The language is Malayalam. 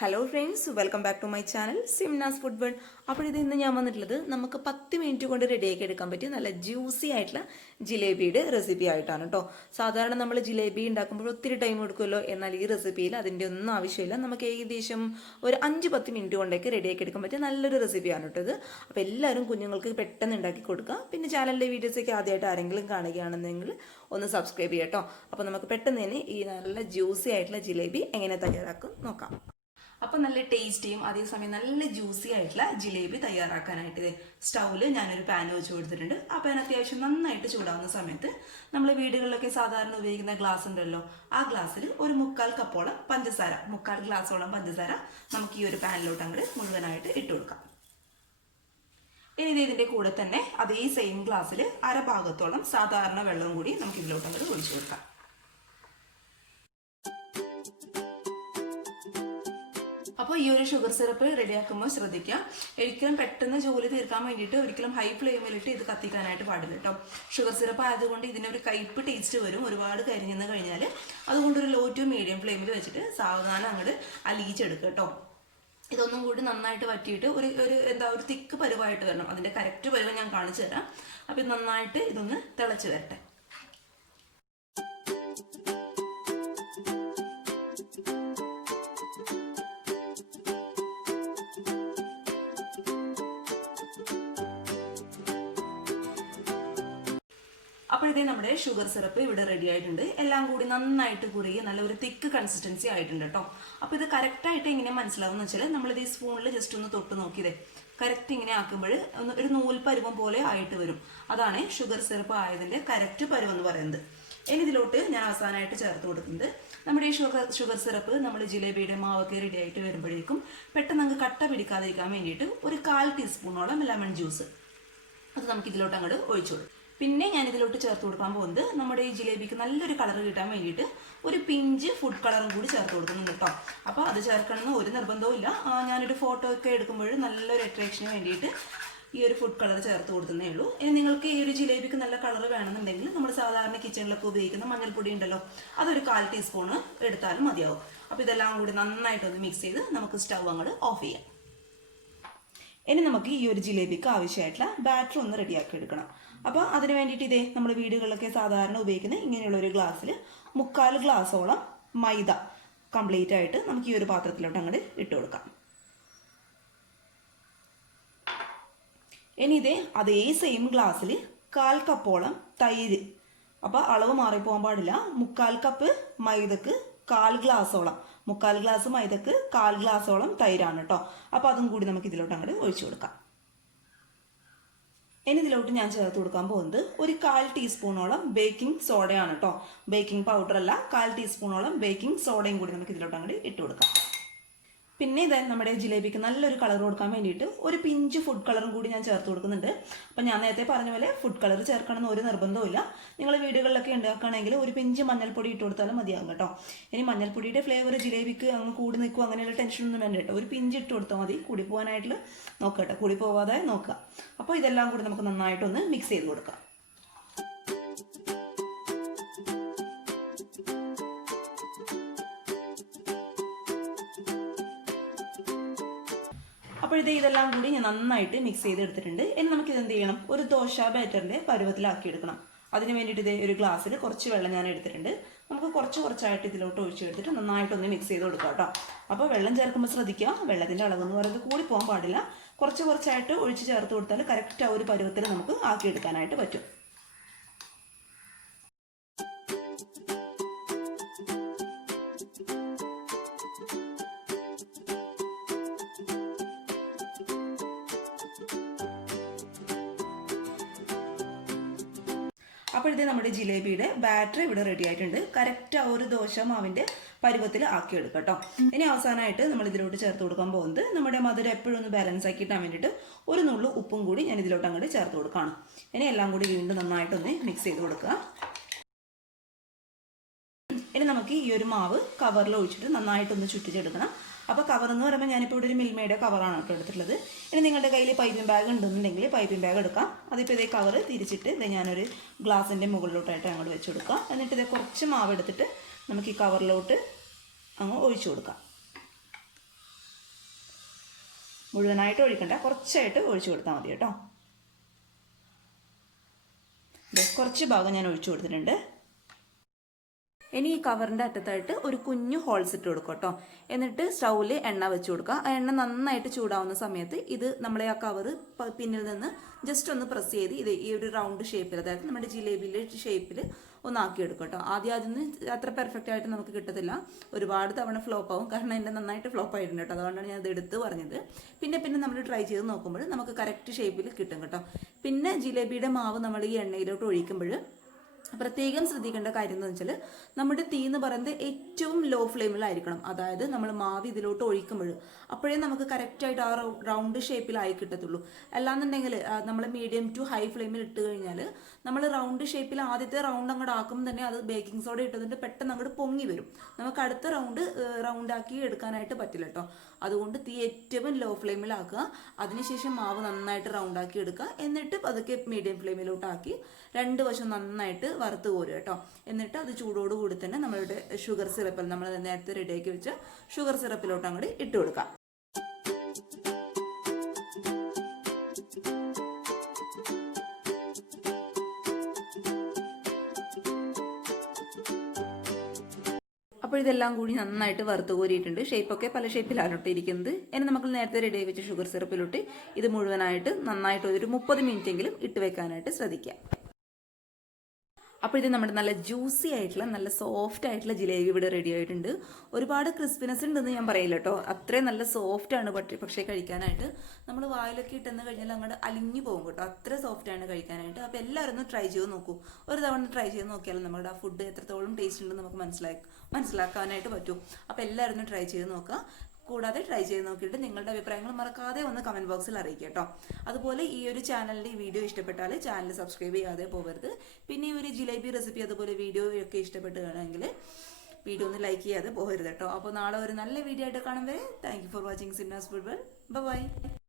Hello friends, welcome back to my channel Simnas food world. അപ്പോൾ ഇത് ഇന്ന് ഞാൻ വന്നിട്ടുള്ളത് നമുക്ക് 10 മിനിറ്റ് കൊണ്ട് റെഡിയാക്കി എടുക്കാൻ പറ്റിയ നല്ല ജ്യൂസി ആയിട്ടുള്ള ജിലേബിയുടെ റെസിപ്പി ആയിട്ടാണ് കേട്ടോ. സാധാരണ നമ്മൾ ജിലേബി ഉണ്ടാക്കുമ്പോൾ ഒത്തിരി ടൈം എടുക്കുമല്ലോ, എന്നാൽ ഈ റെസിപ്പിയിൽ അതിൻ്റെ ഒന്നും ആവശ്യമില്ല. നമുക്ക് ഏകദേശം ഒരു 5-10 മിനിറ്റ് കൊണ്ടൊക്കെ റെഡിയാക്കി എടുക്കാൻ പറ്റിയ നല്ലൊരു റെസിപ്പിയാണ് കേട്ടോ ഇത്. അപ്പോൾ എല്ലാവരും കുഞ്ഞുങ്ങൾക്ക് പെട്ടെന്ന് ഉണ്ടാക്കി കൊടുക്കുക. പിന്നെ ചാനലിൻ്റെ വീഡിയോസൊക്കെ ആദ്യമായിട്ട് ആരെങ്കിലും കാണുകയാണെന്നെങ്കിൽ ഒന്ന് സബ്സ്ക്രൈബ് ചെയ്യാം കേട്ടോ. അപ്പോൾ നമുക്ക് പെട്ടെന്ന് തന്നെ ഈ നല്ല ജ്യൂസി ആയിട്ടുള്ള ജിലേബി എങ്ങനെ തയ്യാറാക്കും നോക്കാം. അപ്പോൾ നല്ല ടേസ്റ്റിയും അതേസമയം നല്ല ജ്യൂസി ആയിട്ടുള്ള ജിലേബി തയ്യാറാക്കാനായിട്ട് സ്റ്റൗവിൽ ഞാനൊരു പാൻ വെച്ച് കൊടുത്തിട്ടുണ്ട്. ആ പാൻ അത്യാവശ്യം നന്നായിട്ട് ചൂടാവുന്ന സമയത്ത് നമ്മൾ വീടുകളിലൊക്കെ സാധാരണ ഉപയോഗിക്കുന്ന ഗ്ലാസ് ഉണ്ടല്ലോ, ആ ഗ്ലാസ്സിൽ ഒരു 1/4 കപ്പോളം പഞ്ചസാര, 1/4 ഗ്ലാസോളം പഞ്ചസാര നമുക്ക് ഈ ഒരു പാനിലോട്ട് അങ്ങോട്ട് മുഴുവനായിട്ട് ഇട്ട് കൊടുക്കാം. ഇനി ഇതിൻ്റെ കൂടെ തന്നെ അതേ സെയിം ഗ്ലാസ്സിൽ അരഭാഗത്തോളം സാധാരണ വെള്ളം കൂടി നമുക്ക് ഇതിലോട്ട് അങ്ങോട്ട് ഒഴിച്ചു കൊടുക്കാം. അപ്പോൾ ഈ ഒരു ഷുഗർ സിറപ്പ് റെഡിയാക്കുമ്പോൾ ശ്രദ്ധിക്കുക, ഒരിക്കലും പെട്ടെന്ന് ജോലി തീർക്കാൻ വേണ്ടിയിട്ട് ഒരിക്കലും ഹൈ ഫ്ലെയിമിലിട്ട് ഇത് കത്തിക്കാനായിട്ട് പാടില്ല കേട്ടോ. ഷുഗർ സിറപ്പ് ആയതുകൊണ്ട് ഇതിനൊരു കയ്പ്പ് ടേസ്റ്റ് വരും ഒരുപാട് കരിഞ്ഞെന്ന് കഴിഞ്ഞാൽ. അതുകൊണ്ട് ഒരു ലോ ടു മീഡിയം ഫ്ലെയിമിൽ വെച്ചിട്ട് സാവധാനം അങ്ങോട്ട് അലിയിച്ചെടുക്കുക കേട്ടോ. ഇതൊന്നും കൂടി നന്നായിട്ട് വറ്റിയിട്ട് ഒരു തിക്ക് പരുവായിട്ട് വരണം. അതിൻ്റെ കറക്റ്റ് പരുവം ഞാൻ കാണിച്ചു തരാം. അപ്പോൾ ഇത് നന്നായിട്ട് ഇതൊന്ന് തിളച്ച് വരട്ടെ. അപ്പോൾ ഇതേ നമ്മുടെ ഷുഗർ സിറപ്പ് ഇവിടെ റെഡി ആയിട്ടുണ്ട്. എല്ലാം കൂടി നന്നായിട്ട് കുറുകി നല്ലൊരു തിക്ക് കൺസിസ്റ്റൻസി ആയിട്ടുണ്ട് കേട്ടോ. അപ്പോൾ ഇത് കറക്റ്റായിട്ട് എങ്ങനെ മനസ്സിലാവുമെന്ന് വെച്ചാൽ നമ്മളിത് ഈ സ്പൂണിൽ ജസ്റ്റ് ഒന്ന് തൊട്ട് നോക്കിയതേ കറക്റ്റ് ഇങ്ങനെ ആക്കുമ്പോൾ ഒരു നൂൽ പരുവം പോലെ ആയിട്ട് വരും. അതാണ് ഷുഗർ സിറപ്പ് ആയതിൻ്റെ കറക്റ്റ് പരുവം എന്ന് പറയുന്നത്. ഇനി ഇതിലോട്ട് ഞാൻ അവസാനമായിട്ട് ചേർത്ത് കൊടുക്കുന്നത് നമ്മുടെ ഈ ഷുഗർ സിറപ്പ് നമ്മൾ ജിലേബിയുടെ മാവൊക്കെ റെഡി ആയിട്ട് വരുമ്പോഴേക്കും പെട്ടെന്ന് നമുക്ക് കട്ട പിടിക്കാതിരിക്കാൻ വേണ്ടിയിട്ട് ഒരു 1/4 ടീസ്പൂണോളം ലെമൺ ജ്യൂസ് അത് നമുക്ക് ഇതിലോട്ട് അങ്ങോട്ട് ഒഴിച്ചു കൊടുക്കും. പിന്നെ ഞാൻ ഇതിലോട്ട് ചേർത്ത് കൊടുക്കാൻ പോകുന്നത് നമ്മുടെ ഈ ജിലേബിക്ക് നല്ലൊരു കളർ കിട്ടാൻ വേണ്ടിയിട്ട് ഒരു പിഞ്ച് ഫുഡ് കളറും കൂടി ചേർത്ത് കൊടുക്കുന്നുണ്ട് കേട്ടോ. അപ്പോൾ അത് ചേർക്കണമെന്ന് ഒരു നിർബന്ധവും ഇല്ല. ഞാനൊരു ഫോട്ടോ ഒക്കെ എടുക്കുമ്പോൾ നല്ലൊരു അട്രാക്ഷന് വേണ്ടിയിട്ട് ഈ ഒരു ഫുഡ് കളർ ചേർത്ത് കൊടുക്കുന്നേ ഉള്ളൂ. ഇനി നിങ്ങൾക്ക് ഈ ഒരു ജിലേബിക്ക് നല്ല കളർ വേണമെന്നുണ്ടെങ്കിൽ നമ്മൾ സാധാരണ കിച്ചണിലൊക്കെ ഉപയോഗിക്കുന്ന മഞ്ഞൾപ്പൊടി ഉണ്ടല്ലോ, അതൊരു 1/4 ടീസ്പൂണ് എടുത്താലും മതിയാവും. അപ്പോൾ ഇതെല്ലാം കൂടി നന്നായിട്ടൊന്ന് മിക്സ് ചെയ്ത് നമുക്ക് സ്റ്റൗ അങ്ങോട്ട് ഓഫ് ചെയ്യാം. ഇനി നമുക്ക് ഈ ഒരു ജിലേബിക്ക് ആവശ്യമായിട്ടുള്ള ബാറ്റർ ഒന്ന് റെഡിയാക്കി എടുക്കണം. അപ്പോൾ അതിന് വേണ്ടിയിട്ട് ഇതേ നമ്മൾ വീടുകളിലൊക്കെ സാധാരണ ഉപയോഗിക്കുന്ന ഇങ്ങനെയുള്ള ഒരു ഗ്ലാസ്സിൽ 1/4 ഗ്ലാസോളം മൈദ കംപ്ലീറ്റ് ആയിട്ട് നമുക്ക് ഈ ഒരു പാത്രത്തിലോട്ട് അങ്ങോട്ട് ഇട്ട് കൊടുക്കാം. ഇനി ഇതേ അതേ സെയിം ഗ്ലാസ്സിൽ 1/4 കപ്പോളം തൈര്, അപ്പോൾ അളവ് മാറിപ്പോകാൻ പാടില്ല. 1/4 കപ്പ് മൈദക്ക് 1/4 ഗ്ലാസോളം, 1/4 ഗ്ലാസ് മൈദക്ക് 1/4 ഗ്ലാസോളം തൈരാണ് കേട്ടോ. അപ്പോൾ അതും കൂടി നമുക്ക് ഇതിലോട്ട് അങ്ങോട്ട് ഒഴിച്ചു കൊടുക്കാം. ഇനി ഇതിലോട്ട് ഞാൻ ചേർത്ത് കൊടുക്കാൻ പോകുന്നത് ഒരു 1/4 ടീസ്പൂണോളം ബേക്കിംഗ് സോഡയാണ് കേട്ടോ. ബേക്കിംഗ് പൗഡർ അല്ല, 1/4 ടീസ്പൂണോളം ബേക്കിംഗ് സോഡയും കൂടി നമുക്ക് ഇതിലോട്ട് അങ്ങോട്ട് ഇട്ട് കൊടുക്കാം. പിന്നെ ഇത് നമ്മുടെ ജിലേബിക്ക് നല്ലൊരു കളർ കൊടുക്കാൻ വേണ്ടിയിട്ട് ഒരു പിഞ്ച് ഫുഡ് കളറും കൂടി ഞാൻ ചേർത്ത് കൊടുക്കുന്നുണ്ട്. അപ്പം ഞാൻ നേരത്തെ പറഞ്ഞ പോലെ ഫുഡ് കളർ ചേർക്കണമെന്ന് ഒരു നിർബന്ധവുമില്ല. നിങ്ങൾ വീടുകളിലൊക്കെ ഉണ്ടാക്കുകയാണെങ്കിൽ ഒരു പിഞ്ച് മഞ്ഞൾപ്പൊടി ഇട്ട് കൊടുത്താലും മതിയാകും കേട്ടോ. ഇനി മഞ്ഞൾപ്പൊടിയുടെ ഫ്ലേവർ ജിലേബിക്ക് അങ്ങ് കൂടി നിൽക്കും അങ്ങനെയുള്ള ടെൻഷനൊന്നും വേണ്ട കേട്ടോ. ഒരു പിഞ്ച് ഇട്ട് കൊടുത്താൽ മതി. കൂടി പോകാനായിട്ട് നോക്കുക കേട്ടോ, കൂടി പോവാതെ നോക്കുക. അപ്പോൾ ഇതെല്ലാം കൂടി നമുക്ക് നന്നായിട്ടൊന്ന് മിക്സ് ചെയ്ത് കൊടുക്കാം. അപ്പോൾ ഇതെല്ലാം കൂടി ഞാൻ നന്നായിട്ട് മിക്സ് ചെയ്തെടുത്തിട്ടുണ്ട്. ഇനി നമുക്കിത് എന്ത് ചെയ്യണം, ഒരു ദോശ ബാറ്ററിൻ്റെ പരുവത്തിലാക്കി എടുക്കണം. അതിന് വേണ്ടിയിട്ട് ഇതേ ഒരു ഗ്ലാസ്സിൽ കുറച്ച് വെള്ളം ഞാൻ എടുത്തിട്ടുണ്ട്. നമുക്ക് കുറച്ചായിട്ട് ഇതിലോട്ട് ഒഴിച്ചെടുത്തിട്ട് നന്നായിട്ടൊന്ന് മിക്സ് ചെയ്ത് കൊടുക്കാം കേട്ടോ. അപ്പോൾ വെള്ളം ചേർക്കുമ്പോൾ ശ്രദ്ധിക്കുക, വെള്ളത്തിൻ്റെ അളവെന്ന് പറയുന്നത് കൂടി പോകാൻ പാടില്ല. കുറച്ചായിട്ട് ഒഴിച്ച് ചേർത്ത് കൊടുത്താൽ കറക്റ്റ് ആ ഒരു പരുവത്തിൽ നമുക്ക് ആക്കിയെടുക്കാനായിട്ട് പറ്റും. അപ്പോൾ ഇത് നമ്മുടെ ജിലേബിയുടെ ബാറ്റർ ഇവിടെ റെഡി ആയിട്ടുണ്ട്. കറക്റ്റ് ആ ഒരു ദോശ മാവിൻ്റെ പരുവത്തിൽ ആക്കിയെടുക്കാം കേട്ടോ. ഇനി അവസാനമായിട്ട് നമ്മൾ ഇതിലോട്ട് ചേർത്ത് കൊടുക്കാൻ പോകുന്നത് നമ്മുടെ മധുരം എപ്പോഴും ഒന്ന് ബാലൻസ് ആക്കി കിട്ടാൻ വേണ്ടിയിട്ട് ഒരു നുള്ളു ഉപ്പും കൂടി ഞാൻ ഇതിലോട്ട് അങ്ങോട്ട് ചേർത്ത് കൊടുക്കുകയാണ്. ഇനി എല്ലാം കൂടി വീണ്ടും നന്നായിട്ടൊന്ന് മിക്സ് ചെയ്ത് കൊടുക്കുക. ഇനി നമുക്ക് ഈ ഒരു മാവ് കവറിൽ ഒഴിച്ചിട്ട് നന്നായിട്ടൊന്ന് ചുറ്റിച്ചെടുക്കണം. അപ്പോൾ കവർ എന്ന് പറയുമ്പോൾ ഞാനിപ്പോൾ ഇവിടെ ഒരു മിൽമയുടെ കവറാണ് കേട്ടോ എടുത്തിട്ടുള്ളത്. ഇനി നിങ്ങളുടെ കയ്യിൽ പൈപ്പിംഗ് ബാഗ് ഉണ്ടെന്നുണ്ടെങ്കിൽ പൈപ്പിംഗ് ബാഗ് എടുക്കാം. അതിപ്പോൾ ഇതേ കവർ തിരിച്ചിട്ട് ഇതേ ഞാനൊരു ഗ്ലാസിൻ്റെ മുകളിലോട്ടായിട്ട് അങ്ങോട്ട് വെച്ച് കൊടുക്കാം. എന്നിട്ട് ഇതേ കുറച്ച് മാവ് എടുത്തിട്ട് നമുക്ക് ഈ കവറിലോട്ട് അങ്ങ് ഒഴിച്ചു കൊടുക്കാം. മുഴുവനായിട്ട് ഒഴിക്കണ്ട, കുറച്ചായിട്ട് ഒഴിച്ചു കൊടുത്താൽ മതി കേട്ടോ. കുറച്ച് ഭാഗം ഞാൻ ഒഴിച്ചു കൊടുത്തിട്ടുണ്ട്. ഇനി ഈ കവറിൻ്റെ അറ്റത്തായിട്ട് ഒരു കുഞ്ഞു ഹോൾസ് ഇട്ട് കൊടുക്കുക കേട്ടോ. എന്നിട്ട് സ്റ്റൗവിൽ എണ്ണ വെച്ച് കൊടുക്കുക. ആ എണ്ണ നന്നായിട്ട് ചൂടാവുന്ന സമയത്ത് ഇത് നമ്മളെ ആ കവറ് പിന്നിൽ നിന്ന് ജസ്റ്റ് ഒന്ന് പ്രസ് ചെയ്ത് ഇത് ഈ ഒരു റൗണ്ട് ഷേപ്പിൽ, അതായത് നമ്മുടെ ജിലേബിയിലെ ഷേപ്പിൽ ഒന്നാക്കിയെടുക്കും കേട്ടോ. ആദ്യം അത്ര പെർഫെക്റ്റ് ആയിട്ട് നമുക്ക് കിട്ടത്തില്ല, ഒരുപാട് തവണ ഫ്ലോപ്പ് ആവും. കാരണം എൻ്റെ നന്നായിട്ട് ഫ്ലോപ്പ് ആയിട്ടുണ്ട് കേട്ടോ, അതുകൊണ്ടാണ് ഞാൻ ഇത് എടുത്ത് പറഞ്ഞത്. പിന്നെ നമ്മൾ ട്രൈ ചെയ്ത് നോക്കുമ്പോൾ നമുക്ക് കറക്റ്റ് ഷേപ്പിൽ കിട്ടും കേട്ടോ. പിന്നെ ജിലേബിയുടെ മാവ് നമ്മൾ ഈ എണ്ണയിലോട്ട് ഒഴിക്കുമ്പോൾ പ്രത്യേകം ശ്രദ്ധിക്കേണ്ട കാര്യം എന്ന് വെച്ചാൽ നമ്മുടെ തീ എന്ന് പറയുന്നത് ഏറ്റവും ലോ ഫ്ലെയിമിലായിരിക്കണം. അതായത് നമ്മൾ മാവ് ഇതിലോട്ട് ഒഴിക്കുമ്പോൾ അപ്പോഴേ നമുക്ക് കറക്റ്റായിട്ട് ആ റൗണ്ട് ഷേപ്പിലായി കിട്ടത്തുള്ളൂ. അല്ലാന്നുണ്ടെങ്കിൽ നമ്മൾ മീഡിയം ടു ഹൈ ഫ്ലെയിമിൽ ഇട്ട് കഴിഞ്ഞാൽ നമ്മൾ റൗണ്ട് ഷേപ്പിൽ ആദ്യത്തെ റൗണ്ട് അങ്ങോട്ട് ആക്കുമ്പോൾ തന്നെ അത് ബേക്കിംഗ് സോഡ ഇട്ടതിൻ്റെ പെട്ടെന്ന് അങ്ങോട്ട് പൊങ്ങി വരും. നമുക്ക് അടുത്ത റൗണ്ടാക്കി എടുക്കാനായിട്ട് പറ്റില്ല കേട്ടോ. അതുകൊണ്ട് തീ ഏറ്റവും ലോ ഫ്ലെയിമിലാക്കുക. അതിനുശേഷം മാവ് നന്നായിട്ട് റൗണ്ടാക്കി എടുക്കുക. എന്നിട്ട് അതൊക്കെ മീഡിയം ഫ്ലെയിമിലോട്ടാക്കി 2 വശം നന്നായിട്ട് വറുത്ത് കോരുക കേട്ടോ. എന്നിട്ട് അത് ചൂടോടുകൂടി തന്നെ നമ്മളുടെ ഷുഗർ സിറപ്പിൽ നമ്മൾ നേരത്തെ റെഡിയാക്കി വെച്ച ഷുഗർ സിറപ്പിലോട്ട് അങ്ങോട്ട് ഇട്ട് കൊടുക്കാം. അപ്പോൾ ഇതെല്ലാം കൂടി നന്നായിട്ട് വറുത്ത് കോരിയിട്ടുണ്ട്. ഷേപ്പൊക്കെ പല ഷേപ്പിലാണ് ഇരിക്കുന്നത്. ഇനി നമുക്ക് നേരത്തെ റെഡി ആയി വെച്ച ഷുഗർ സിറപ്പിലോട്ട് ഇത് മുഴുവനായിട്ട് നന്നായിട്ട് ഒരു 30 മിനിറ്റെങ്കിലും ഇട്ട് വെക്കാനായിട്ട് ശ്രദ്ധിക്കാം. അപ്പോൾ ഇത് നമ്മുടെ നല്ല ജ്യൂസി ആയിട്ടുള്ള നല്ല സോഫ്റ്റ് ആയിട്ടുള്ള ജിലേബി ഇവിടെ റെഡി ആയിട്ടുണ്ട്. ഒരുപാട് ക്രിസ്പിനെസ് ഉണ്ടെന്ന് ഞാൻ പറയില്ല കേട്ടോ, അത്രയും നല്ല സോഫ്റ്റ് ആണ്. പക്ഷേ കഴിക്കാനായിട്ട് നമ്മൾ വായിലൊക്കെ ഇട്ടെന്ന് കഴിഞ്ഞാൽ അങ്ങോട്ട് അലിഞ്ഞു പോകും കേട്ടോ, അത്ര സോഫ്റ്റ് ആണ് കഴിക്കാനായിട്ട്. അപ്പോൾ എല്ലാവരും ഒന്ന് ട്രൈ ചെയ്ത് നോക്കൂ. ഒരു തവണ ട്രൈ ചെയ്ത് നോക്കിയാൽ നമ്മുടെ ആ ഫുഡ് എത്രത്തോളം ടേസ്റ്റ് ഉണ്ടെന്ന് നമുക്ക് മനസ്സിലാക്കാനായിട്ട് പറ്റും. അപ്പോൾ എല്ലാവരും ഒന്ന് ട്രൈ ചെയ്ത് നോക്കുക. കൂടാതെ ട്രൈ ചെയ്ത് നോക്കിയിട്ട് നിങ്ങളുടെ അഭിപ്രായങ്ങൾ മറക്കാതെ ഒന്ന് കമൻറ്റ് ബോക്സിൽ അറിയിക്കുക കേട്ടോ. അതുപോലെ ഈ ഒരു ചാനലിൻ്റെ ഈ വീഡിയോ ഇഷ്ടപ്പെട്ടാൽ ചാനൽ സബ്സ്ക്രൈബ് ചെയ്യാതെ പോകരുത്. പിന്നെ ഈ ഒരു ജിലേബി റെസിപ്പി അതുപോലെ വീഡിയോ ഒക്കെ ഇഷ്ടപ്പെട്ടുകയാണെങ്കിൽ വീഡിയോ ഒന്ന് ലൈക്ക് ചെയ്യാതെ പോകരുത് കേട്ടോ. അപ്പോൾ നാളെ ഒരു നല്ല വീഡിയോ ആയിട്ട് കാണും വരെ thank you for watching Simnas food world. By.